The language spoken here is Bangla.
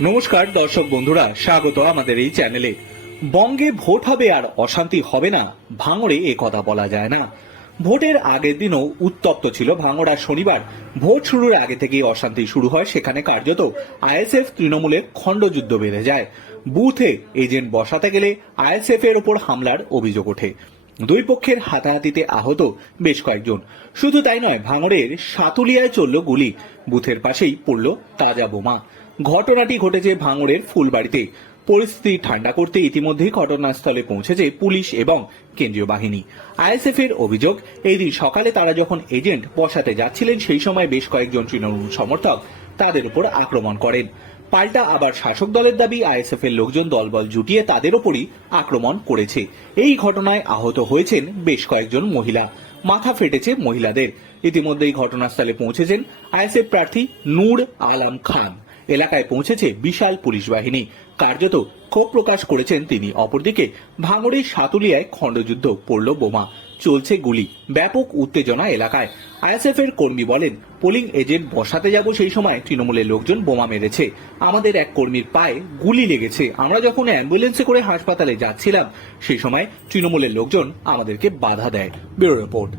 নমস্কার, দর্শক বন্ধুরা, স্বাগত আমাদের এই চ্যানেলে। বঙ্গে ভোট হবে আর অশান্তি হবে না, ভাঙড়ে এ কথা বলা যায় না। ভোটের আগের দিনও উত্তপ্ত ছিল ভাঙড়া শনিবার। ভোট শুরুর আগে থেকেই অশান্তি শুরু হয়, সেখানে কার্যত আইএসএফ তৃণমূলের খণ্ডযুদ্ধ বেড়ে যায়। বুথে এজেন্ট বসাতে গেলে আইএসএফ এর ওপর হামলার অভিযোগ ওঠে। দুই পক্ষের হাতাহাতিতে আহত বেশ কয়েকজন। শুধু তাই নয়, ভাঙড়ের সাতুলিয়ায় চলল গুলি। বুথের পাশেই পড়ল তাজা বোমা। ঘটনাটি ঘটেছে ভাঙড়ের ফুলবাড়িতে। পরিস্থিতি ঠান্ডা করতে ইতিমধ্যেই ঘটনাস্থলে পৌঁছেছে পুলিশ এবং কেন্দ্রীয় বাহিনী। আইএসএফ এর অভিযোগ এই দিন সকালে তারা যখন এজেন্ট বসাতে যাচ্ছিলেন, সেই সময় বেশ কয়েকজন তৃণমূল সমর্থক তাদের উপর আক্রমণ করেন। পাল্টা আবার শাসক দলের দাবি, আইএসএফ এর লোকজন দলবল জুটিয়ে তাদের ওপরই আক্রমণ করেছে। এই ঘটনায় আহত হয়েছেন বেশ কয়েকজন মহিলা। মাথা ফেটেছে মহিলাদের। ইতিমধ্যেই ঘটনাস্থলে পৌঁছেছেন আইএসএফ প্রার্থী নূর আলম খান। এলাকায় পৌঁছেছে বিশাল পুলিশ বাহিনী। কার্যত ক্ষোভ প্রকাশ করেছেন তিনি। অপরদিকে ভাঙড়ের সাতুলিয়ায় খণ্ডযুদ্ধ পড়ল বোমা। চলছে গুলি। ব্যাপক উত্তেজনা এলাকায়। আইএসএফ এর কর্মী বলেন, পোলিং এজেন্ট বসাতে যাব সেই সময় তৃণমূলের লোকজন বোমা মেরেছে। আমাদের এক কর্মীর পায়ে গুলি লেগেছে। আমরা যখন অ্যাম্বুলেন্সে করে হাসপাতালে যাচ্ছিলাম, সেই সময় তৃণমূলের লোকজন আমাদেরকে বাধা দেয়। Bureau report.